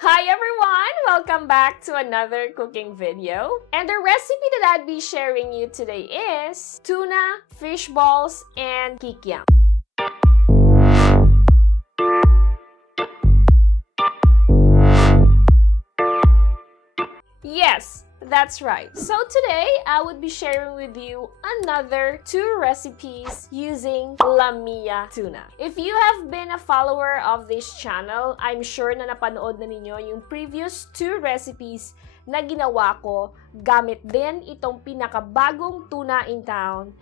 Hi everyone! Welcome back to another cooking video. And the recipe that I'd be sharing you today is tuna, fish balls, and kikiam. Yes, that's right. So today, I would be sharing with you another two recipes using Mia Tuna. If you have been a follower of this channel, I'm sure na napanood na ninyo yung previous two recipes na ginawa ko gamit din itong pinakabagong tuna in town,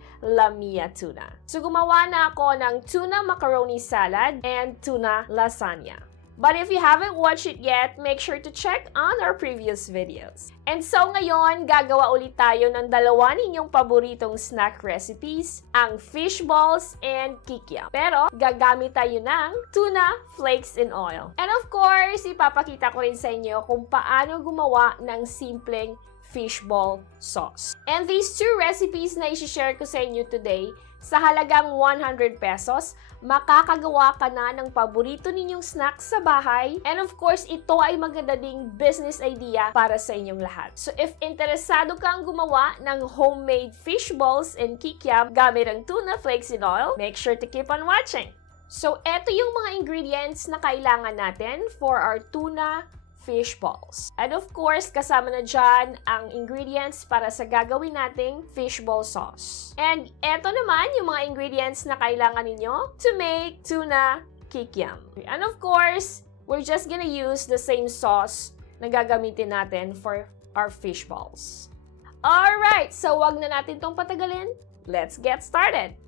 Mia Tuna. So gumawa na ako ng tuna macaroni salad and tuna lasagna. But if you haven't watched it yet, make sure to check on our previous videos. And so ngayon, gagawa ulit tayo ng dalawa ninyong paboritong snack recipes, ang fish balls and kikiam. Pero gagamit tayo ng tuna flakes in oil. And of course, ipapakita ko rin sa inyo kung paano gumawa ng simpleng fishball sauce. And these two recipes na i-share ko sa inyo today, sa halagang 100 pesos, makakagawa ka na ng paborito ninyong snack sa bahay. And of course, ito ay maganda ding business idea para sa inyong lahat. So if interesado kang gumawa ng homemade fish balls and kikiam gamit ang tuna flakes in oil, make sure to keep on watching. So eto yung mga ingredients na kailangan natin for our tuna fish balls. And of course, kasama na dyan ang ingredients para sa gagawin nating fishball sauce. And eto naman yung mga ingredients na kailangan ninyo to make tuna kikiam. And of course, we're just gonna use the same sauce na gagamitin natin for our fish balls. Alright, so wag na natin tong patagalin. Let's get started!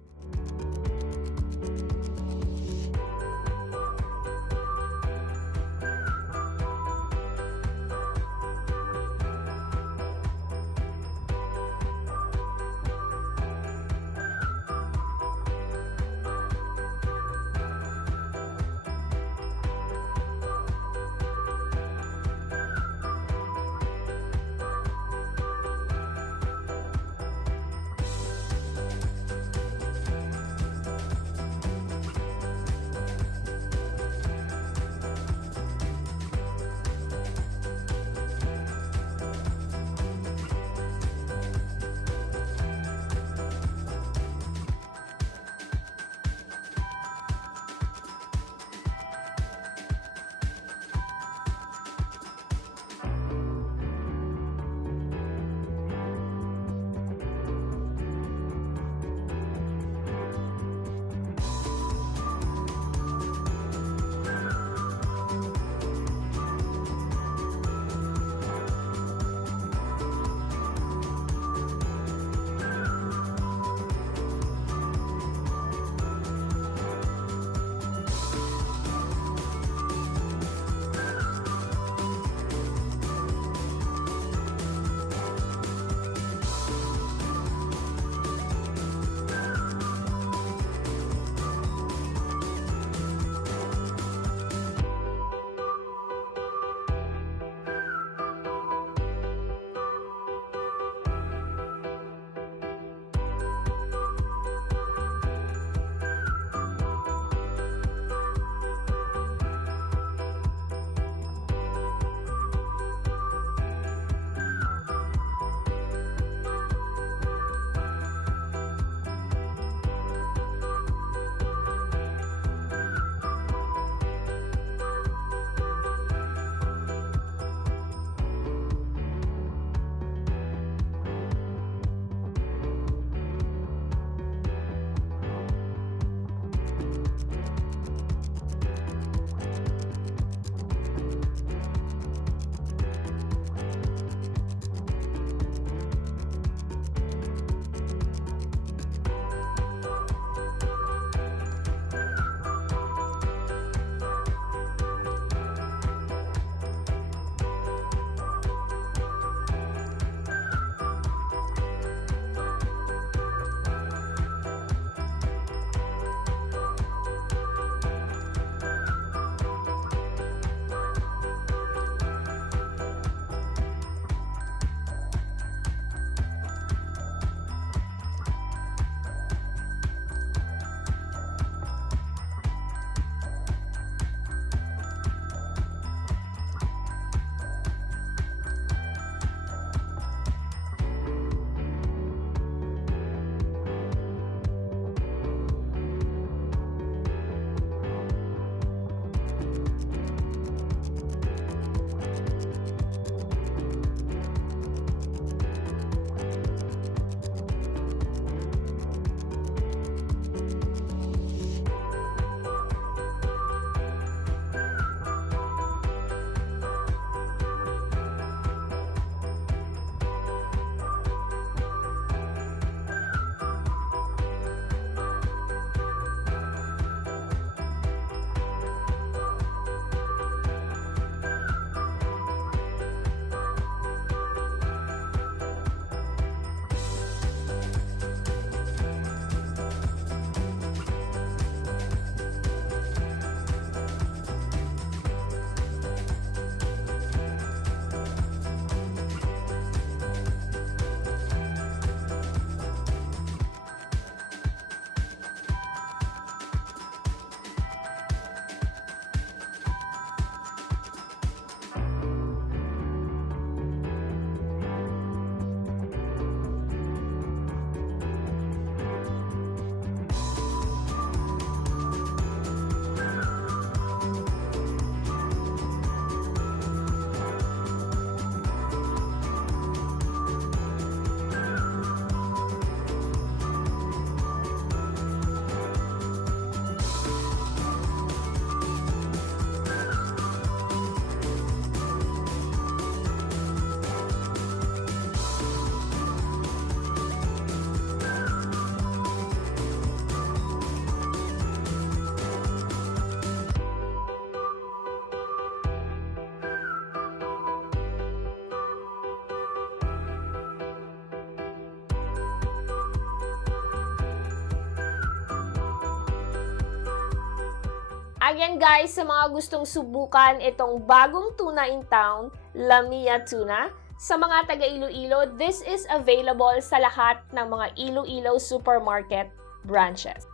Again guys, sa mga gustong subukan itong bagong tuna in town, Mia Tuna, sa mga taga Iloilo, this is available sa lahat ng mga Iloilo supermarket branches.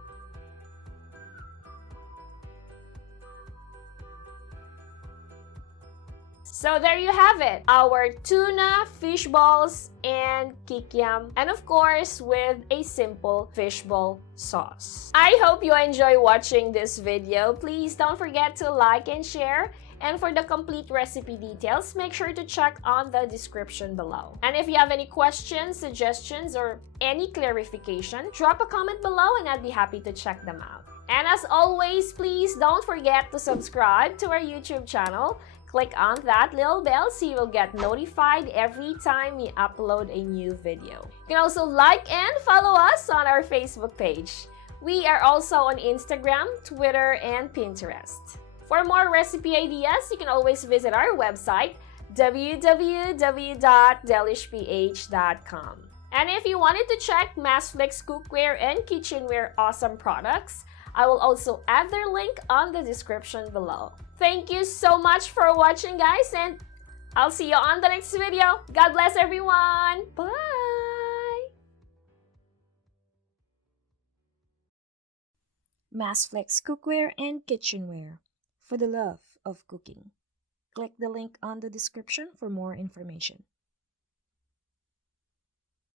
So there you have it, our tuna, fish balls, and kikiam, and of course with a simple fishball sauce. I hope you enjoy watching this video. Please don't forget to like and share. And for the complete recipe details, make sure to check on the description below. And if you have any questions, suggestions, or any clarification, drop a comment below and I'd be happy to check them out. And as always, please don't forget to subscribe to our YouTube channel. Click on that little bell so you will get notified every time we upload a new video. You can also like and follow us on our Facebook page. We are also on Instagram, Twitter, and Pinterest. For more recipe ideas, you can always visit our website, www.delishph.com. And if you wanted to check Flakes cookware and kitchenware awesome products, I will also add their link on the description below. Thank you so much for watching, guys, and I'll see you on the next video. God bless everyone. Bye! Flakes cookware and kitchenware for the love of cooking. Click the link on the description for more information.